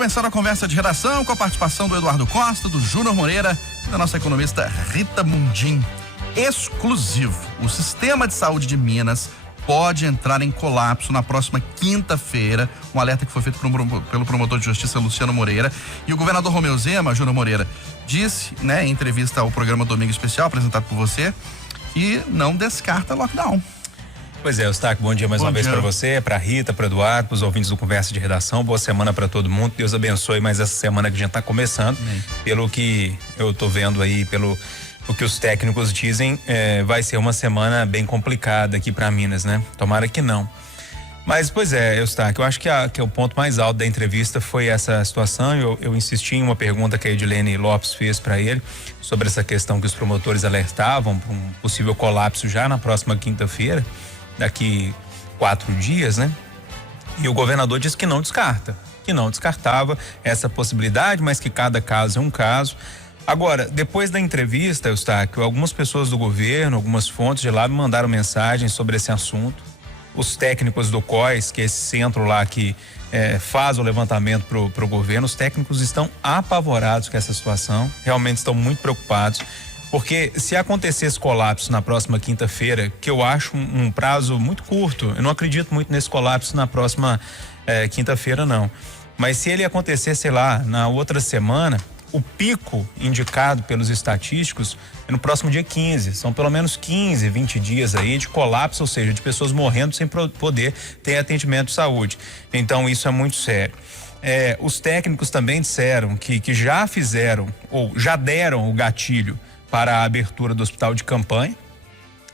começando a conversa de redação com a participação do Eduardo Costa, do Júnior Moreira e da nossa economista Rita Mundim. Exclusivo. O sistema de saúde de Minas pode entrar em colapso na próxima quinta-feira. Um alerta que foi feito pelo promotor de justiça Luciano Moreira. E o governador Romeu Zema, Júnior Moreira, disse, em entrevista ao programa Domingo Especial, apresentado por você, que não descarta lockdown. Pois é, Eustáquio, bom dia mais uma vez para você, para Rita, para Eduardo, para os ouvintes do Conversa de Redação. Boa semana para todo mundo. Deus abençoe mais essa semana que a gente está começando. Pelo que eu tô vendo aí, pelo o que os técnicos dizem, vai ser uma semana bem complicada aqui para Minas, né? Tomara que não. Mas, pois é, Eustáquio, eu acho que o ponto mais alto da entrevista foi essa situação. Eu insisti em uma pergunta que a Edilene Lopes fez para ele sobre essa questão que os promotores alertavam para um possível colapso já na próxima quinta-feira, daqui 4 dias, né? E o governador disse que não descartava essa possibilidade, mas que cada caso é um caso. Agora, depois da entrevista, Eustáquio, algumas pessoas do governo, algumas fontes de lá me mandaram mensagens sobre esse assunto. Os técnicos do COIS, que é esse centro lá que faz o levantamento pro governo, os técnicos estão apavorados com essa situação, realmente estão muito preocupados. Porque se acontecesse colapso na próxima quinta-feira, que eu acho um prazo muito curto, eu não acredito muito nesse colapso na próxima quinta-feira, não. Mas se ele acontecer, sei lá, na outra semana, o pico indicado pelos estatísticos é no próximo dia 15. São pelo menos 15, 20 dias aí de colapso, ou seja, de pessoas morrendo sem poder ter atendimento de saúde. Então isso é muito sério. Os técnicos também disseram que já fizeram ou já deram o gatilho para a abertura do hospital de campanha,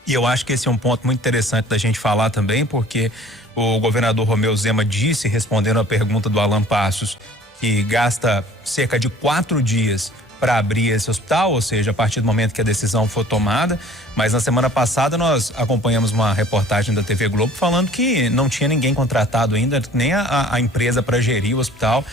e eu acho que esse é um ponto muito interessante da gente falar também, porque o governador Romeu Zema disse, respondendo a pergunta do Alan Passos, que gasta cerca de 4 dias para abrir esse hospital, ou seja, a partir do momento que a decisão for tomada. Mas na semana passada nós acompanhamos uma reportagem da TV Globo falando que não tinha ninguém contratado ainda, nem a empresa para gerir o hospital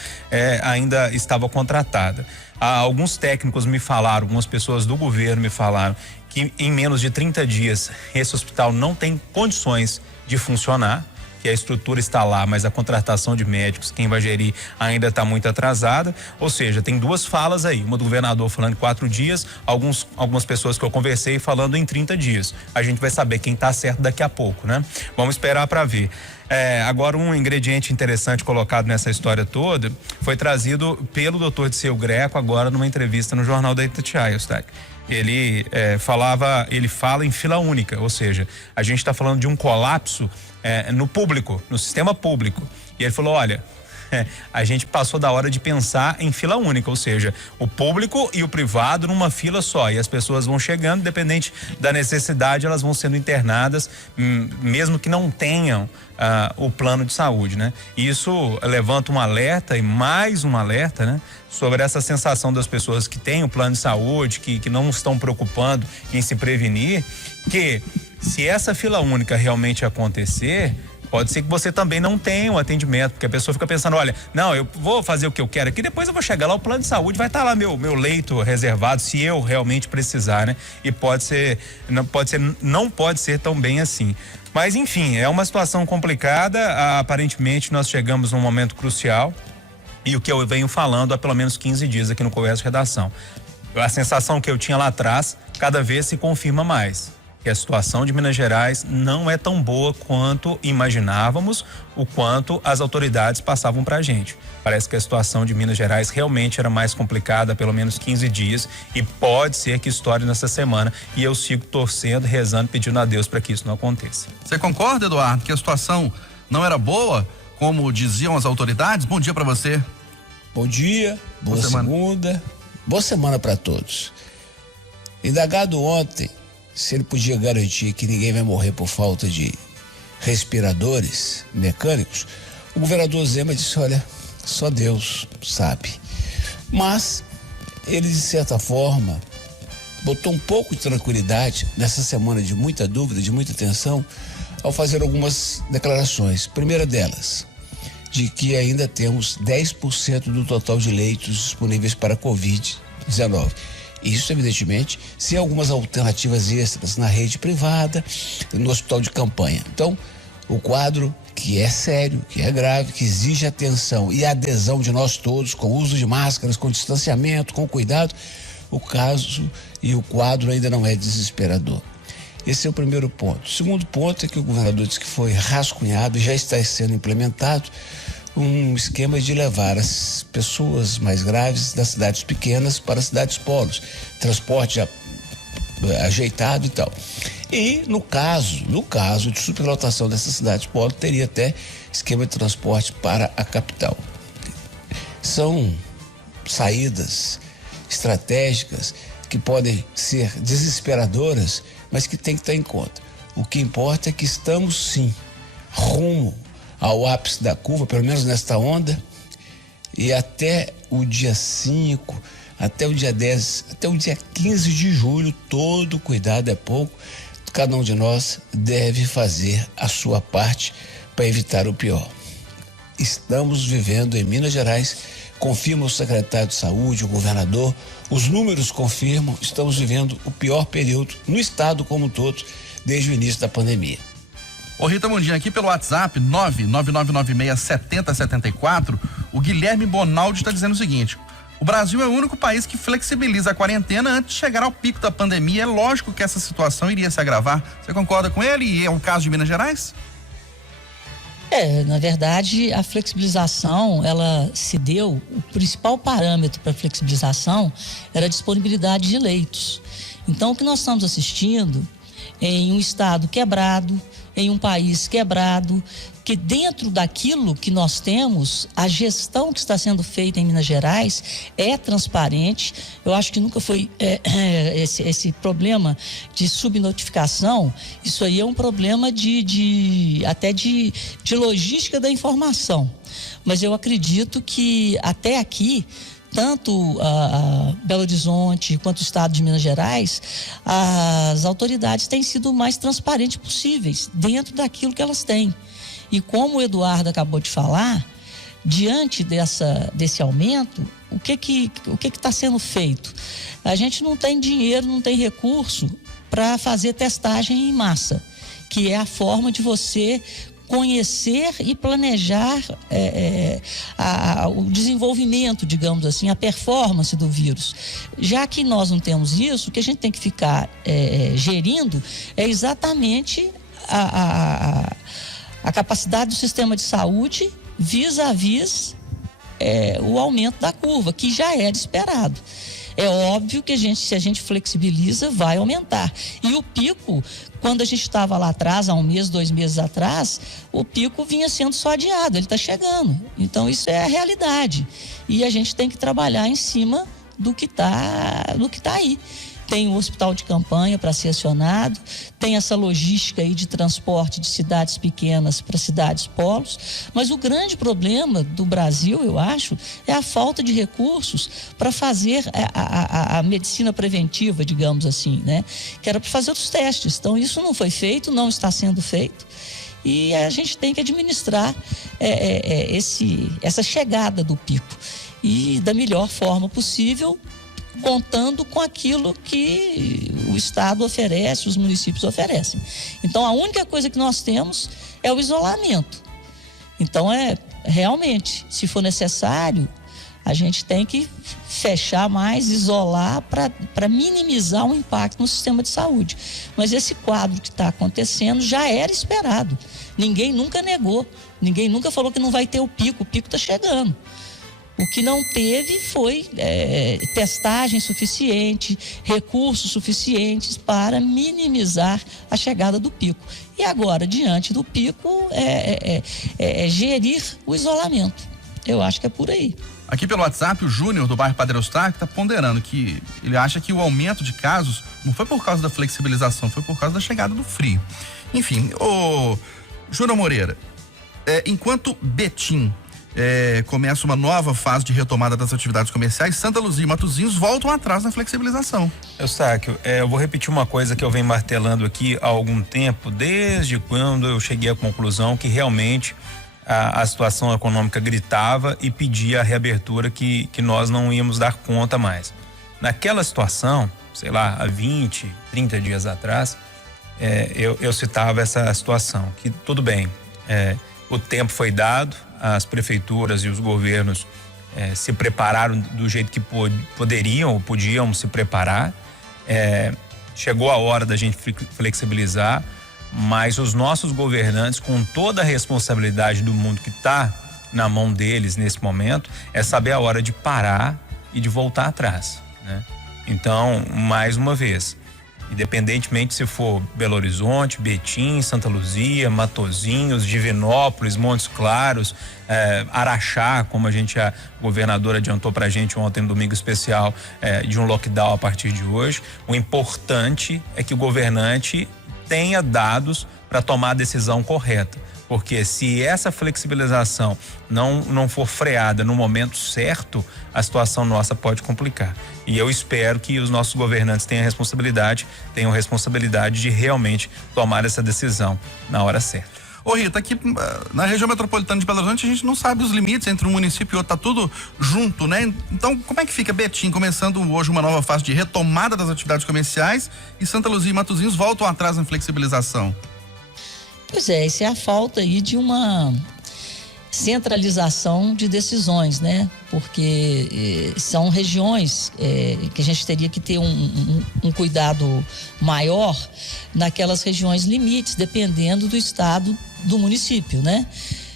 ainda estava contratada. Alguns técnicos me falaram, algumas pessoas do governo me falaram que em menos de 30 dias esse hospital não tem condições de funcionar, que a estrutura está lá, mas a contratação de médicos, quem vai gerir, ainda está muito atrasada. Ou seja, tem 2 falas aí, uma do governador falando em 4 dias, algumas pessoas que eu conversei falando em 30 dias. A gente vai saber quem está certo daqui a pouco, né? Vamos esperar para ver. Agora, um ingrediente interessante colocado nessa história toda foi trazido pelo doutor Disseu Greco agora numa entrevista no Jornal da Itatiaia, Eustáquio. Ele fala em fila única, ou seja, a gente está falando de um colapso no público, no sistema público. E ele falou, olha, a gente passou da hora de pensar em fila única, ou seja, o público e o privado numa fila só, e as pessoas vão chegando, independente da necessidade, elas vão sendo internadas, mesmo que não tenham o plano de saúde, né? Isso levanta um alerta, e mais um alerta, né? Sobre essa sensação das pessoas que têm o plano de saúde, que não estão preocupando em se prevenir, que se essa fila única realmente acontecer, pode ser que você também não tenha um atendimento, porque a pessoa fica pensando, olha, não, eu vou fazer o que eu quero aqui, depois eu vou chegar lá, o plano de saúde vai estar lá meu leito reservado, se eu realmente precisar, né? E não pode ser tão bem assim. Mas enfim, é uma situação complicada, aparentemente nós chegamos num momento crucial, e o que eu venho falando há pelo menos 15 dias aqui no Conversa de Redação. A sensação que eu tinha lá atrás, cada vez se confirma mais. Que a situação de Minas Gerais não é tão boa quanto imaginávamos, o quanto as autoridades passavam pra gente. Parece que a situação de Minas Gerais realmente era mais complicada há pelo menos 15 dias e pode ser que estoure nessa semana, e eu sigo torcendo, rezando, pedindo a Deus para que isso não aconteça. Você concorda, Eduardo, que a situação não era boa, como diziam as autoridades? Bom dia para você. Bom dia, boa segunda, boa semana para todos. Indagado ontem se ele podia garantir que ninguém vai morrer por falta de respiradores mecânicos, o governador Zema disse, olha, só Deus sabe. Mas ele, de certa forma, botou um pouco de tranquilidade nessa semana de muita dúvida, de muita tensão, ao fazer algumas declarações. Primeira delas, de que ainda temos 10% do total de leitos disponíveis para Covid-19. Isso, evidentemente, sem algumas alternativas extras na rede privada, no hospital de campanha. Então, O quadro que é sério, que é grave, que exige atenção e adesão de nós todos, com uso de máscaras, com distanciamento, com cuidado, o caso e o quadro ainda não é desesperador. Esse é o primeiro ponto. O segundo ponto é que o governador disse que foi rascunhado e já está sendo implementado um esquema de levar as pessoas mais graves das cidades pequenas para as cidades polos, transporte ajeitado e tal. E no caso de superlotação dessas cidades polo, teria até esquema de transporte para a capital. São saídas estratégicas que podem ser desesperadoras, mas que tem que estar em conta. O que importa é que estamos sim rumo ao ápice da curva, pelo menos nesta onda, e até o dia 5, até o dia 10, até o dia 15 de julho, todo cuidado é pouco. Cada um de nós deve fazer a sua parte para evitar o pior. Estamos vivendo em Minas Gerais, confirma o secretário de Saúde, o governador, os números confirmam, estamos vivendo o pior período no estado como um todo, desde o início da pandemia. Ô Rita Mundim, aqui pelo WhatsApp, 999967074, o Guilherme Bonaldi está dizendo o seguinte: o Brasil é o único país que flexibiliza a quarentena antes de chegar ao pico da pandemia. É lógico que essa situação iria se agravar. Você concorda com ele? E é o caso de Minas Gerais? Na verdade, a flexibilização, ela se deu, o principal parâmetro para a flexibilização era a disponibilidade de leitos. Então, o que nós estamos assistindo em um estado quebrado, em um país quebrado, que dentro daquilo que nós temos, a gestão que está sendo feita em Minas Gerais é transparente. Eu acho que nunca foi esse problema de subnotificação. Isso aí é um problema até de logística da informação. Mas eu acredito que até aqui, tanto a Belo Horizonte quanto o estado de Minas Gerais, as autoridades têm sido o mais transparentes possíveis dentro daquilo que elas têm. E como o Eduardo acabou de falar, diante desse aumento, o que está sendo feito? A gente não tem dinheiro, não tem recurso para fazer testagem em massa, que é a forma de você conhecer e planejar o desenvolvimento, digamos assim, a performance do vírus. Já que nós não temos isso, o que a gente tem que ficar gerindo é exatamente a capacidade do sistema de saúde vis-à-vis o aumento da curva, que já era esperado. É óbvio que se a gente flexibiliza, vai aumentar. E o pico, quando a gente estava lá atrás, há 1 mês, 2 meses atrás, o pico vinha sendo só adiado, ele está chegando. Então, isso é a realidade. E a gente tem que trabalhar em cima do que tá aí. Tem o hospital de campanha para ser acionado, tem essa logística aí de transporte de cidades pequenas para cidades polos, mas o grande problema do Brasil, eu acho, é a falta de recursos para fazer a medicina preventiva, digamos assim, né? Que era para fazer os testes. Então, isso não foi feito, não está sendo feito. E a gente tem que administrar essa chegada do pico. E da melhor forma possível, contando com aquilo que o Estado oferece, os municípios oferecem. Então, a única coisa que nós temos é o isolamento. Então, realmente, se for necessário, a gente tem que fechar mais, isolar para minimizar o impacto no sistema de saúde. Mas esse quadro que está acontecendo já era esperado. Ninguém nunca negou, ninguém nunca falou que não vai ter o pico está chegando. O que não teve foi testagem suficiente, recursos suficientes para minimizar a chegada do pico. E agora, diante do pico, gerir o isolamento. Eu acho que é por aí. Aqui pelo WhatsApp, o Júnior, do bairro Padre Eustáquio, está ponderando que ele acha que o aumento de casos não foi por causa da flexibilização, foi por causa da chegada do frio. Enfim, ô Júnior Moreira, enquanto Betim começa uma nova fase de retomada das atividades comerciais, Santa Luzia e Matozinhos voltam atrás na flexibilização. Eustáquio, eu vou repetir uma coisa que eu venho martelando aqui há algum tempo, desde quando eu cheguei à conclusão que realmente a situação econômica gritava e pedia a reabertura que nós não íamos dar conta mais. Naquela situação, sei lá, há 20, 30 dias atrás, eu citava essa situação, que tudo bem, o tempo foi dado, as prefeituras e os governos se prepararam do jeito que poderiam ou podiam se preparar, chegou a hora da gente flexibilizar, mas os nossos governantes, com toda a responsabilidade do mundo que está na mão deles nesse momento, é saber a hora de parar e de voltar atrás, né? Então, mais uma vez, independentemente se for Belo Horizonte, Betim, Santa Luzia, Matozinhos, Divinópolis, Montes Claros, Araxá, como a governadora adiantou pra gente ontem no domingo especial, de um lockdown a partir de hoje, o importante é que o governante tenha dados para tomar a decisão correta. Porque se essa flexibilização não for freada no momento certo, a situação nossa pode complicar. E eu espero que os nossos governantes tenham responsabilidade de realmente tomar essa decisão na hora certa. Ô Rita, aqui na região metropolitana de Belo Horizonte a gente não sabe os limites entre um município e outro, tá tudo junto, né? Então como é que fica Betim, começando hoje uma nova fase de retomada das atividades comerciais, e Santa Luzia e Matozinhos voltam atrás na flexibilização? Pois é, essa é a falta aí de uma centralização de decisões, né? Porque são regiões que a gente teria que ter um cuidado maior naquelas regiões limites, dependendo do estado do município, né?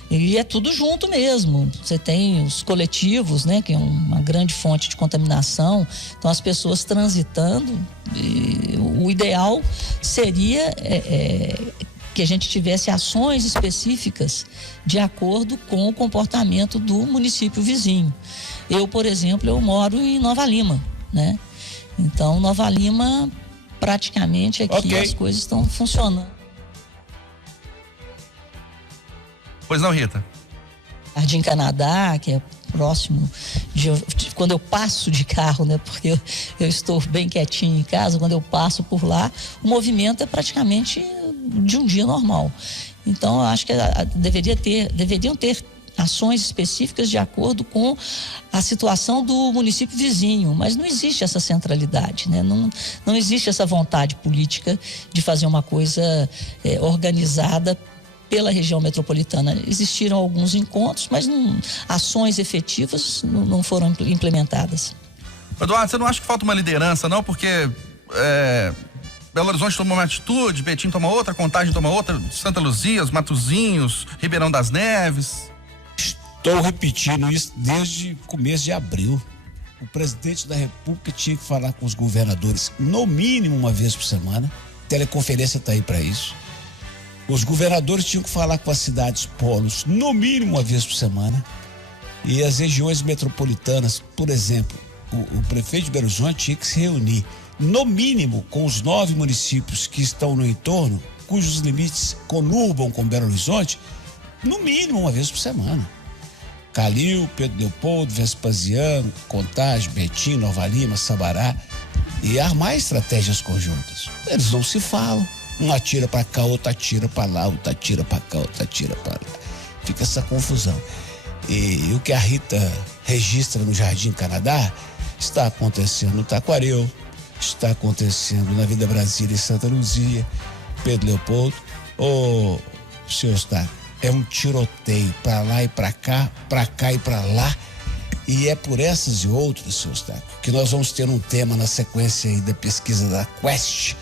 E é tudo junto mesmo. Você tem os coletivos, né? Que é uma grande fonte de contaminação. Então, as pessoas transitando. O ideal seria que a gente tivesse ações específicas de acordo com o comportamento do município vizinho. Eu, por exemplo, eu moro em Nova Lima, né? Então, Nova Lima, praticamente aqui as coisas estão funcionando. Pois não, Rita? Jardim Canadá, que é próximo quando eu passo de carro, né? Porque eu estou bem quietinho em casa, quando eu passo por lá, o movimento é praticamente de um dia normal. Então, eu acho que deveriam ter ações específicas de acordo com a situação do município vizinho, mas não existe essa centralidade, né? Não existe essa vontade política de fazer uma coisa organizada pela região metropolitana. Existiram alguns encontros, mas ações efetivas não foram implementadas. Eduardo, você não acha que falta uma liderança, não? Porque Belo Horizonte toma uma atitude, Betim toma outra, Contagem toma outra, Santa Luzia, os Matozinhos, Ribeirão das Neves. Estou repetindo isso desde começo de abril. O presidente da República tinha que falar com os governadores no mínimo uma vez por semana. A teleconferência está aí para isso. Os governadores tinham que falar com as cidades polos no mínimo uma vez por semana. E as regiões metropolitanas, por exemplo, o prefeito de Belo Horizonte tinha que se reunir no mínimo com os 9 municípios que estão no entorno, cujos limites conurbam com Belo Horizonte, no mínimo uma vez por semana. Calil, Pedro Leopoldo, Vespasiano, Contagem, Betim, Nova Lima, Sabará, e armar estratégias conjuntas. Eles não se falam. Um atira para cá, outro atira para lá, outro atira para cá, outro atira para lá. Fica essa confusão. E o que a Rita registra no Jardim Canadá está acontecendo no Taquaril, está acontecendo na Vida Brasília e Santa Luzia, Pedro Leopoldo. Senhor Eustáquio, é um tiroteio para lá e para cá e para lá. E é por essas e outras, senhor Eustáquio, que nós vamos ter um tema na sequência aí da pesquisa da Quest,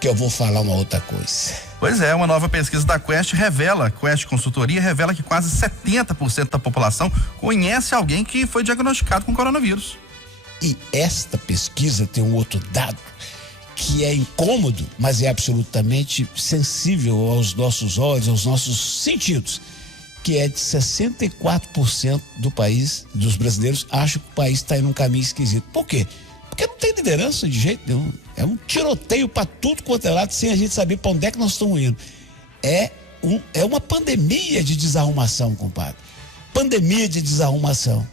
que eu vou falar uma outra coisa. Pois é, uma nova pesquisa da Quest Consultoria revela que quase 70% da população conhece alguém que foi diagnosticado com coronavírus. E esta pesquisa tem um outro dado que é incômodo, mas é absolutamente sensível aos nossos olhos, aos nossos sentidos, que é de 64% do país, dos brasileiros, acham que o país está indo um caminho esquisito. Por quê? Porque não tem liderança de jeito nenhum. É um tiroteio para tudo quanto é lado, sem a gente saber para onde é que nós estamos indo. É uma pandemia de desarrumação, compadre. Pandemia de desarrumação.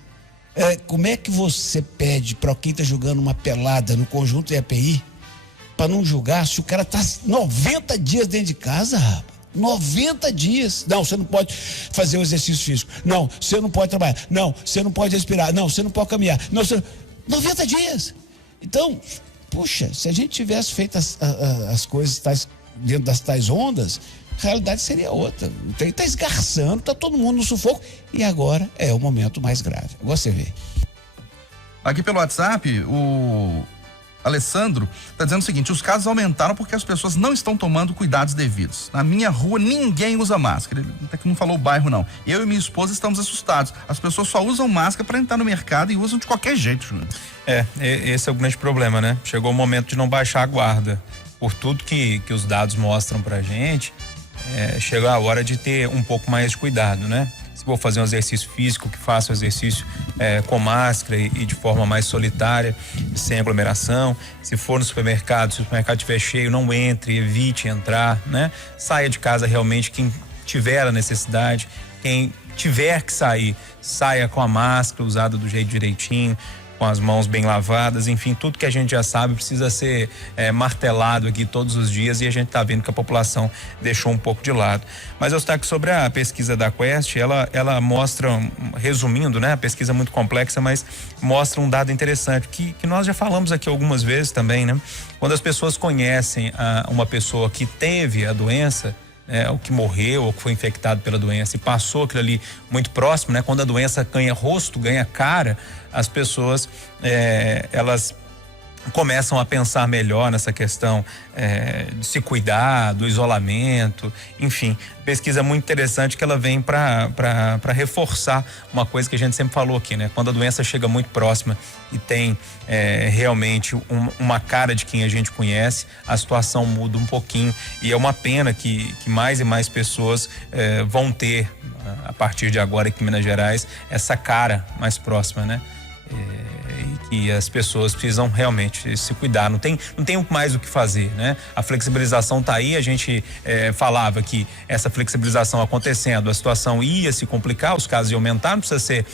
Como é que você pede para quem está jogando uma pelada no conjunto EPI para não julgar se o cara está 90 dias dentro de casa, rapaz? 90 dias. Não, você não pode fazer o exercício físico. Não, você não pode trabalhar. Não, você não pode respirar. Não, você não pode caminhar. Não, 90 dias. Então, puxa, se a gente tivesse feito as coisas tais dentro das tais ondas, a realidade seria outra. O trem está esgarçando, está todo mundo no sufoco, e agora é o momento mais grave. Agora você vê. Aqui pelo WhatsApp, o Alessandro está dizendo o seguinte: os casos aumentaram porque as pessoas não estão tomando cuidados devidos. Na minha rua ninguém usa máscara. Ele até que não falou o bairro, não. Eu e minha esposa estamos assustados. As pessoas só usam máscara para entrar no mercado e usam de qualquer jeito, Júnior. Esse é o grande problema, né? Chegou o momento de não baixar a guarda. Por tudo que os dados mostram pra gente, chega a hora de ter um pouco mais de cuidado, né? Se vou fazer um exercício físico, que faça o exercício com máscara e de forma mais solitária, sem aglomeração. Se for no supermercado, se o supermercado estiver cheio, não entre, evite entrar, né? Saia de casa realmente quem tiver a necessidade, quem tiver que sair, saia com a máscara usada do jeito direitinho, com as mãos bem lavadas, enfim, tudo que a gente já sabe precisa ser martelado aqui todos os dias, e a gente está vendo que a população deixou um pouco de lado. Mas eu destaco sobre a pesquisa da Quest, ela mostra, resumindo, né, a pesquisa é muito complexa, mas mostra um dado interessante que nós já falamos aqui algumas vezes também, né? Quando as pessoas conhecem uma pessoa que teve a doença, o que morreu ou que foi infectado pela doença e passou aquilo ali muito próximo, né? Quando a doença ganha rosto, ganha cara, as pessoas elas começam a pensar melhor nessa questão de se cuidar, do isolamento, enfim, pesquisa muito interessante que ela vem para reforçar uma coisa que a gente sempre falou aqui, né? Quando a doença chega muito próxima e tem realmente uma cara de quem a gente conhece, a situação muda um pouquinho, e é uma pena que mais e mais pessoas vão ter, a partir de agora aqui em Minas Gerais, essa cara mais próxima, né? E que as pessoas precisam realmente se cuidar, não tem mais o que fazer, né? A flexibilização tá aí, a gente falava que essa flexibilização acontecendo, a situação ia se complicar, os casos iam aumentar, não precisa ser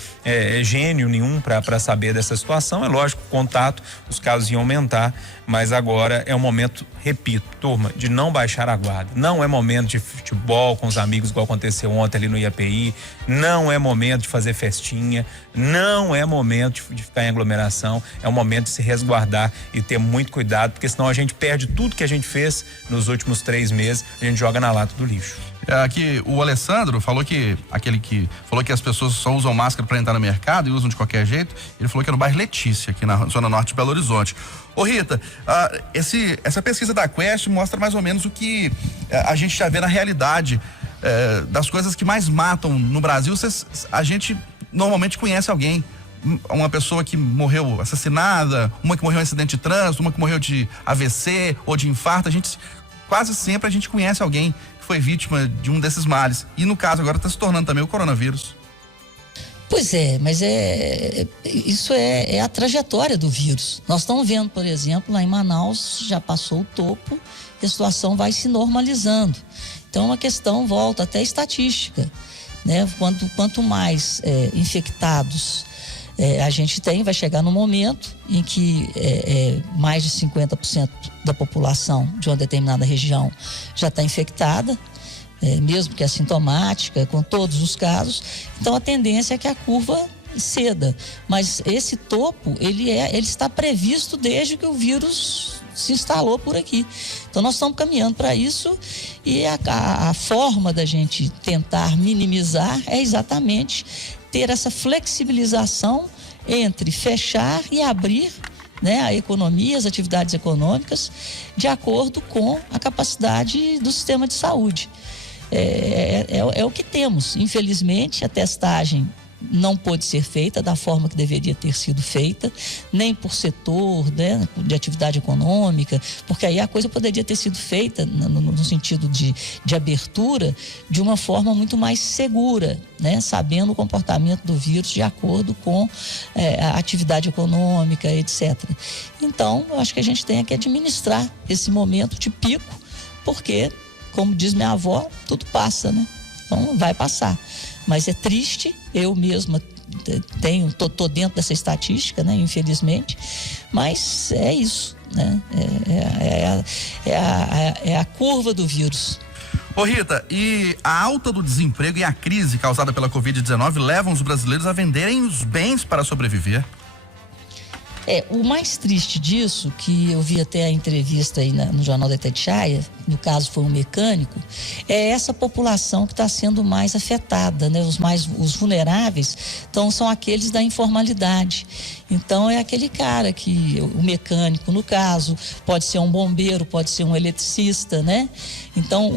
gênio nenhum para saber dessa situação, é lógico, contato, os casos iam aumentar, mas agora é um momento, repito, turma, de não baixar a guarda. Não é momento de futebol com os amigos, igual aconteceu ontem ali no IAPI, não é momento de fazer festinha, não é momento de ficar em aglomeração, é um momento de se resguardar e ter muito cuidado, porque senão a gente perde tudo que a gente fez nos últimos 3 meses, a gente joga na lata do lixo. Aqui o Alessandro falou que as pessoas só usam máscara para entrar no mercado e usam de qualquer jeito. Ele falou que é no bairro Letícia, aqui na zona norte de Belo Horizonte. Ô Rita, essa pesquisa da Quest mostra mais ou menos o que a gente já vê na realidade das coisas que mais matam no Brasil. A gente normalmente conhece alguém, uma pessoa que morreu assassinada, uma que morreu em acidente de trânsito, uma que morreu de AVC ou de infarto. Quase sempre a gente conhece alguém que foi vítima de um desses males. E no caso agora está se tornando também o coronavírus. Pois é, mas isso é a trajetória do vírus. Nós estamos vendo, por exemplo, lá em Manaus já passou o topo e a situação vai se normalizando. Então, uma questão volta até estatística, né? Quanto mais infectados a gente vai chegar no momento em que mais de 50% da população de uma determinada região já está infectada, mesmo que assintomática, com todos os casos. Então a tendência é que a curva ceda, mas esse topo ele está previsto desde que o vírus se instalou por aqui. Então nós estamos caminhando para isso, e a forma da gente tentar minimizar é exatamente ter essa flexibilização entre fechar e abrir, né, a economia, as atividades econômicas, de acordo com a capacidade do sistema de saúde. É o que temos. Infelizmente, a testagem não pôde ser feita da forma que deveria ter sido feita, nem por setor, né, de atividade econômica, porque aí a coisa poderia ter sido feita no sentido de abertura de uma forma muito mais segura, né, sabendo o comportamento do vírus de acordo com a atividade econômica, etc. Então, eu acho que a gente tem que administrar esse momento de pico, porque, como diz minha avó, tudo passa, né? Então vai passar. Mas é triste, eu mesma tô dentro dessa estatística, né? Infelizmente, mas é isso, né? É a curva do vírus. Ô Rita, e a alta do desemprego e a crise causada pela Covid-19 levam os brasileiros a venderem os bens para sobreviver? O mais triste disso, que eu vi até a entrevista aí no Jornal da Itatiaia, no caso foi um mecânico, é essa população que está sendo mais afetada, né? Os vulneráveis, então são aqueles da informalidade. Então é aquele cara que, o mecânico no caso, pode ser um bombeiro, pode ser um eletricista, né? Então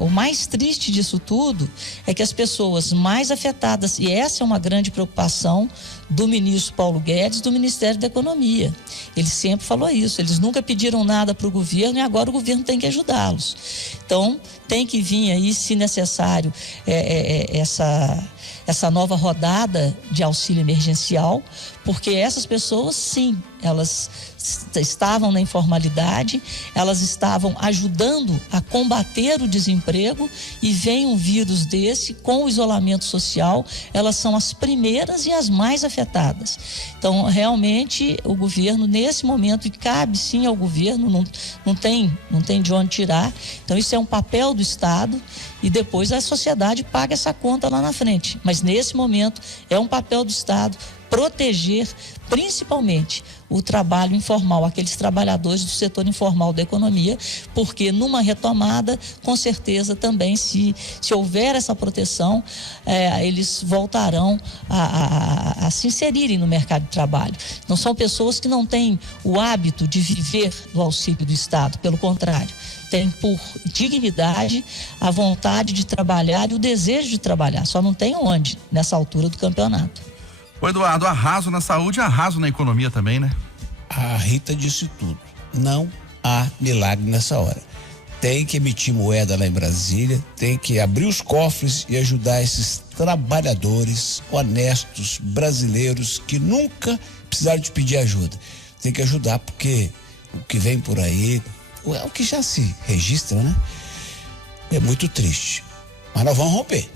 o mais triste disso tudo é que as pessoas mais afetadas, e essa é uma grande preocupação do ministro Paulo Guedes, do Ministério da Economia. Ele sempre falou isso, eles nunca pediram nada para o governo e agora o governo tem que ajudá-los. Então, tem que vir aí, se necessário, essa nova rodada de auxílio emergencial, porque essas pessoas, sim, elas estavam na informalidade, elas estavam ajudando a combater o desemprego, e vem um vírus desse, com o isolamento social, elas são as primeiras e as mais afetadas. Então, realmente, o governo, nesse momento, e cabe sim ao governo, não tem de onde tirar. Então, isso é um papel do Estado, e depois a sociedade paga essa conta lá na frente. Mas, nesse momento, é um papel do Estado proteger, principalmente, o trabalho informal, aqueles trabalhadores do setor informal da economia, porque numa retomada, com certeza também, se houver essa proteção, eles voltarão a se inserirem no mercado de trabalho. Não são pessoas que não têm o hábito de viver do auxílio do Estado, pelo contrário, tem por dignidade a vontade de trabalhar e o desejo de trabalhar, só não tem onde nessa altura do campeonato. Ô Eduardo, arraso na saúde e arraso na economia também, né? A Rita disse tudo. Não há milagre nessa hora. Tem que emitir moeda lá em Brasília, tem que abrir os cofres e ajudar esses trabalhadores honestos, brasileiros, que nunca precisaram de pedir ajuda. Tem que ajudar, porque o que vem por aí, o que já se registra, né? É muito triste. Mas nós vamos romper.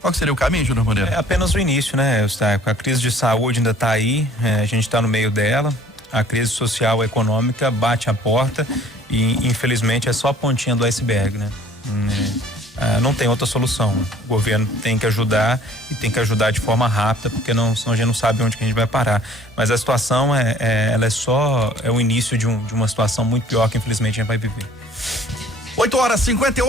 Qual que seria o caminho, Júnior Moreira? É apenas o início, né, Eustáquio? A crise de saúde ainda está aí, a gente está no meio dela. A crise social e econômica bate a porta e, infelizmente, é só a pontinha do iceberg, né? Não tem outra solução. O governo tem que ajudar e tem que ajudar de forma rápida, porque senão a gente não sabe onde que a gente vai parar. Mas a situação ela é o início de uma situação muito pior que, infelizmente, a gente vai viver. 8h58.